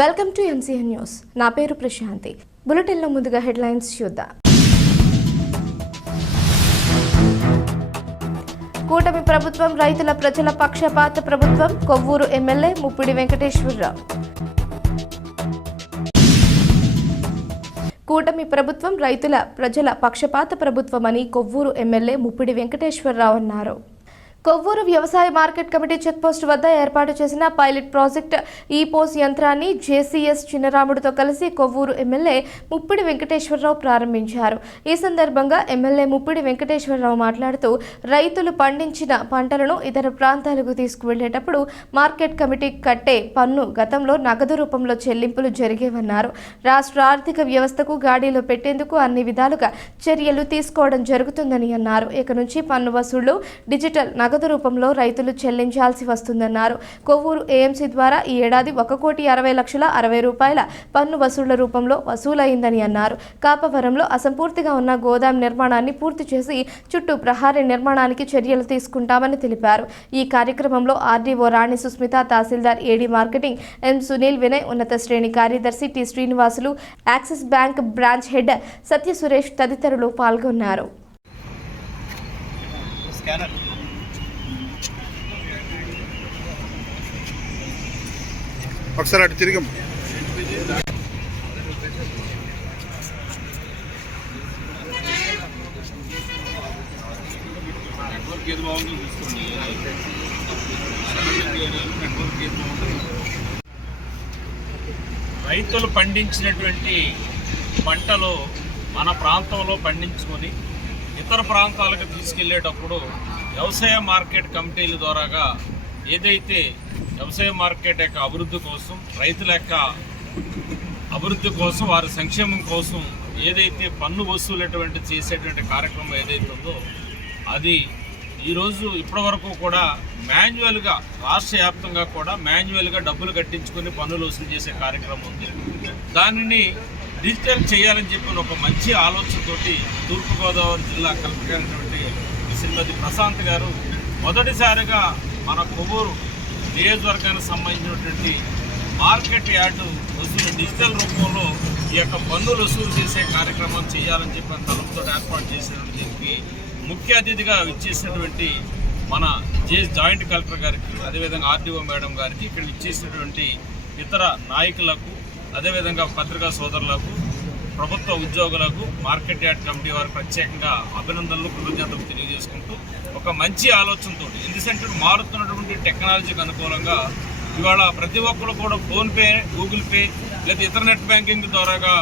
Welcome to MCN news నా పేరు ప్రశాంతి. బులెటిన్లో ముందుగా హెడ్లైన్స్ చూద్దాం. కూటమి ప్రభుత్వం రైతుల ప్రజల పక్షపాత ప్రభుత్వం కొవ్వూరు ఎమ్మెల్యే ముప్పిడి వెంకటేశ్వరరావు. కూటమి ప్రభుత్వం రైతుల ప్రజల పక్షపాత ప్రభుత్వమని కొవ్వూరు ఎమ్మెల్యే ముప్పిడి వెంకటేశ్వరరావు అన్నారు. కొవ్వూరు వ్యవసాయ మార్కెట్ కమిటీ చెక్పోస్ట్ వద్ద ఏర్పాటు చేసిన పైలట్ ప్రాజెక్ట్ ఈ పోస్ యంత్రాన్ని జేసీఎస్ చిన్నరాముడితో కలిసి కొవ్వూరు ఎమ్మెల్యే ముప్పిడి వెంకటేశ్వరరావు ప్రారంభించారు. ఈ సందర్భంగా ఎమ్మెల్యే ముప్పిడి వెంకటేశ్వరరావు మాట్లాడుతూ రైతులు పండించిన పంటలను ఇతర ప్రాంతాలకు తీసుకువెళ్ళేటప్పుడు మార్కెట్ కమిటీ కట్టే పన్ను గతంలో నగదు రూపంలో చెల్లింపులు జరిగేవన్నారు. రాష్ట్ర ఆర్థిక వ్యవస్థకు గాడిలో పెట్టేందుకు అన్ని విధాలుగా చర్యలు తీసుకోవడం జరుగుతుందని అన్నారు. ఇక నుంచి పన్ను వసూళ్ళు డిజిటల్ నగదు రూపంలో రైతులు చెల్లించాల్సి వస్తుందన్నారు. కొవ్వూరు ఏఎంసీ ద్వారా ఈ ఏడాది ఒక కోటి అరవై లక్షల అరవై రూపాయల పన్ను వసూళ్ళ రూపంలో వసూలైందని అన్నారు. కాపవరంలో అసంపూర్తిగా ఉన్న గోదాం నిర్మాణాన్ని పూర్తి చేసి చుట్టూ ప్రహారీ నిర్మాణానికి చర్యలు తీసుకుంటామని తెలిపారు. ఈ కార్యక్రమంలో RDO Rani Susmitha tahsildar AD marketing M Sunil Vinay ఉన్నత శ్రేణి కార్యదర్శి T Srinivasulu Axis bank branch head Satya Suresh తదితరులు పాల్గొన్నారు. ఒకసారి అటు తిరిగాం నెట్వర్క్ ఏది బాగుందో చూసుకోండి నెట్వర్క్ ఏది రైతులు పండించినటువంటి పంటలు మన ప్రాంతంలో పండించుకొని ఇతర ప్రాంతాలకు తీసుకెళ్ళేటప్పుడు వ్యవసాయ మార్కెట్ కమిటీల ద్వారాగా ఏదైతే వ్యవసాయ మార్కెట్ యొక్క అభివృద్ధి కోసం రైతుల యొక్క అభివృద్ధి కోసం వారి సంక్షేమం కోసం ఏదైతే పన్ను వసూలటువంటి చేసేటువంటి కార్యక్రమం ఏదైతే ఉందో అది ఈరోజు ఇప్పటివరకు కూడా మాన్యువల్గా రాష్ట్ర వ్యాప్తంగా కూడా మాన్యువల్గా డబ్బులు కట్టించుకొని పన్నులు వసూలు చేసే కార్యక్రమం ఉంది. దానిని డిజిటల్ చేయాలని చెప్పిన ఒక మంచి ఆలోచనతోటి తూర్పుగోదావరి జిల్లా కలెక్టర్ అయినటువంటి శ్రీమతి ప్రశాంత్ గారు మొదటిసారిగా మన కొవ్వూరు నియోజకవర్గానికి సంబంధించినటువంటి మార్కెట్ యార్డు వసూలు డిజిటల్ రూపంలో ఈ యొక్క పన్నులు వసూలు చేసే కార్యక్రమం చేయాలని చెప్పి తలంతో ఏర్పాటు చేసినటువంటి దీనికి ముఖ్య అతిథిగా ఇచ్చేసినటువంటి మన జే జాయింట్ కలెక్టర్ గారికి అదేవిధంగా ఆర్డీఓ మేడం గారికి ఇక్కడ ఇచ్చేసినటువంటి ఇతర నాయకులకు అదేవిధంగా పత్రికా సోదరులకు ప్రభుత్వ ఉద్యోగులకు మార్కెట్ యార్డ్ కమిటీ వారికి ప్రత్యేకంగా అభినందనలు కృతజ్ఞతలు తెలియజేసుకుంటూ ఒక మంచి ఆలోచనతో ఎందుకంటే మారుతున్నటువంటి టెక్నాలజీకి అనుకూలంగా ఇవాళ ప్రతి ఒక్కరు కూడా ఫోన్పే గూగుల్ పే లేదా ఇతర నెట్ బ్యాంకింగ్ ద్వారాగా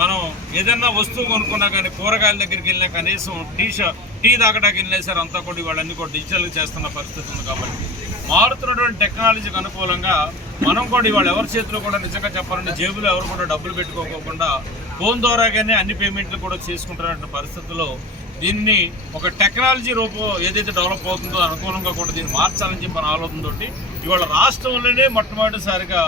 మనం ఏదైనా వస్తువు కొనుక్కున్నా కానీ కూరగాయల దగ్గరికి వెళ్ళినా కనీసం టీ షా టీ తాగడానికి వెళ్ళినా సరే అంతా కూడా ఇవాళ కూడా డిజిటల్గా చేస్తున్న పరిస్థితి ఉంది కాబట్టి మారుతున్నటువంటి టెక్నాలజీకి అనుకూలంగా మనం కూడా ఇవాళ ఎవరి చేతిలో కూడా నిజంగా చెప్పాలంటే జేబులో ఎవరు కూడా డబ్బులు పెట్టుకోకుండా ఫోన్ ద్వారాగానే అన్ని పేమెంట్లు కూడా చేసుకుంటున్న పరిస్థితుల్లో దీన్ని ఒక టెక్నాలజీ రూపం ఏదైతే డెవలప్ అవుతుందో అనుకూలంగా కూడా దీన్ని మార్చాలని చెప్పి మన ఆలోచనతోటి ఇవాళ రాష్ట్రంలోనే మొట్టమొదటిసారిగా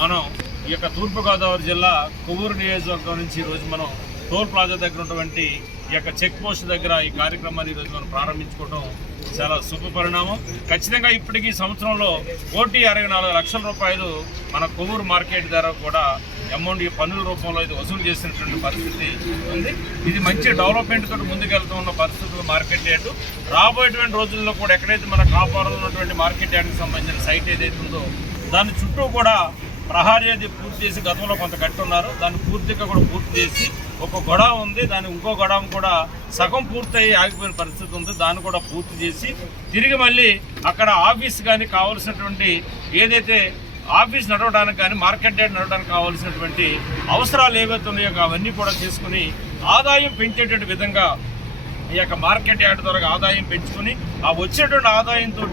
మనం ఈ యొక్క తూర్పుగోదావరి జిల్లా కొవ్వూరు నియోజకవర్గం నుంచి ఈరోజు మనం టోల్ ప్లాజా దగ్గర ఉన్నటువంటి ఈ యొక్క చెక్ పోస్ట్ దగ్గర ఈ కార్యక్రమాన్ని ఈరోజు మనం ప్రారంభించుకోవడం చాలా శుభ పరిణామం. ఖచ్చితంగా ఇప్పటికీ సంవత్సరంలో కోటి అరవై నాలుగు లక్షల రూపాయలు మన కొవ్వూరు మార్కెట్ ద్వారా కూడా అమౌంట్ ఈ పన్నుల రూపంలో ఇది వసూలు చేసినటువంటి పరిస్థితి ఉంది. ఇది మంచి డెవలప్మెంట్ తోటి ముందుకెళ్తూ ఉన్న పరిస్థితులు మార్కెట్ యార్డు రాబోయేటువంటి రోజుల్లో కూడా ఎక్కడైతే మన కాపాడంలో ఉన్నటువంటి మార్కెట్ యార్డ్కి సంబంధించిన సైట్ ఏదైతే ఉందో దాని చుట్టూ కూడా ప్రహారీ అది పూర్తి చేసి గతంలో కొంత కట్టున్నారు దాన్ని పూర్తిగా కూడా పూర్తి చేసి ఒక గొడవ ఉంది. దాని ఇంకో గొడవ కూడా సగం పూర్తయి ఆగిపోయిన పరిస్థితి ఉంది. దాన్ని కూడా పూర్తి చేసి తిరిగి మళ్ళీ అక్కడ ఆఫీస్ కానీ కావాల్సినటువంటి ఏదైతే ఆఫీస్ నడవడానికి కానీ మార్కెట్ డేట్ నడవడానికి కావాల్సినటువంటి అవసరాలు ఏవైతే ఉన్నాయో అవన్నీ కూడా చేసుకుని ఆదాయం పెంచేటటువంటి విధంగా ఈ యొక్క మార్కెట్ యార్డ్ ద్వారా ఆదాయం పెంచుకొని ఆ వచ్చేటువంటి ఆదాయంతో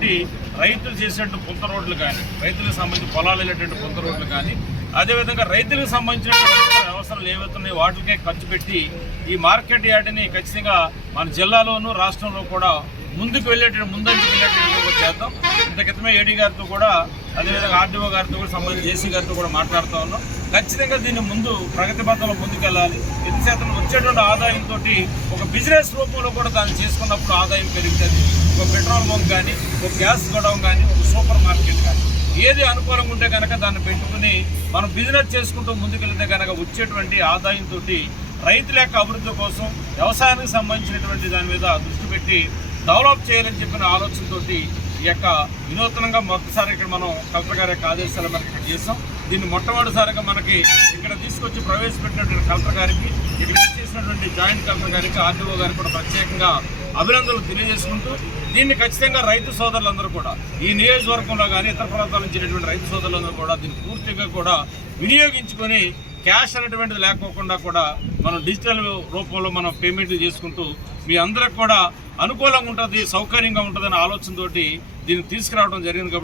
రైతులు చేసేటువంటి పొంత రోడ్లు కానీ రైతులకు సంబంధించి పొలాలు వెళ్ళేటువంటి పొంత రోడ్లు కానీ అదేవిధంగా రైతులకు సంబంధించినటువంటి అవసరాలు ఏవైతున్నాయి వాటికే ఖర్చు పెట్టి ఈ మార్కెట్ యార్డ్ని ఖచ్చితంగా మన జిల్లాలోనూ రాష్ట్రంలో కూడా ముందుకు వెళ్ళేటువంటి ముందంజకు వెళ్ళేటువంటి చేద్దాం. ఇంత క్రితమే ఏడీ గారితో కూడా అదేవిధంగా ఆర్డీఓ గారితో కూడా సంబంధించి జేసీ గారితో కూడా మాట్లాడుతూ ఉన్నాం. ఖచ్చితంగా దీన్ని ముందు ప్రగతి పథంలో ముందుకెళ్ళాలి. ఎంత శాతం వచ్చేటువంటి ఆదాయంతో ఒక బిజినెస్ రూపంలో కూడా దాన్ని చేసుకున్నప్పుడు ఆదాయం పెరుగుతుంది. ఒక పెట్రోల్ బంక్ కానీ ఒక గ్యాస్ గొడవ కానీ ఒక సూపర్ మార్కెట్ కానీ ఏది అనుకూలంగా ఉంటే కనుక దాన్ని పెట్టుకుని మనం బిజినెస్ చేసుకుంటూ ముందుకెళ్తే కనుక వచ్చేటువంటి ఆదాయంతో రైతుల యొక్క అభివృద్ధి కోసం వ్యవసాయానికి సంబంధించినటువంటి దాని మీద దృష్టి పెట్టి డెవలప్ చేయాలని చెప్పిన ఆలోచనతో ఈ యొక్క వినూత్నంగా మొదటిసారి ఇక్కడ మనం కలెక్టర్ గారి యొక్క ఆదేశాలు మనకి ఇక్కడ చేసాం దీన్ని మొట్టమొదటిసారిగా మనకి ఇక్కడ తీసుకొచ్చి ప్రవేశపెట్టినటువంటి కలెక్టర్ గారికి ఇక్కడ చేసినటువంటి జాయింట్ కలెక్టర్ గారికి ఆర్డీఓ గారికి కూడా ప్రత్యేకంగా అభినందనలు తెలియజేసుకుంటూ దీన్ని ఖచ్చితంగా రైతు సోదరులందరూ కూడా ఈ నియోజకవర్గంలో కానీ ఇతర ప్రాంతాల నుంచి రైతు సోదరులందరూ కూడా దీన్ని పూర్తిగా కూడా వినియోగించుకొని క్యాష్ అనేటువంటిది లేకోకుండా కూడా మనం డిజిటల్ రూపంలో మనం పేమెంట్లు చేసుకుంటూ మీ అందరికి కూడా అనుకూలంగా ఉంటుంది సౌకర్యంగా ఉంటుందనే ఆలోచనతోటి దీన్ని తీసుకురావడం జరిగింది కాబట్టి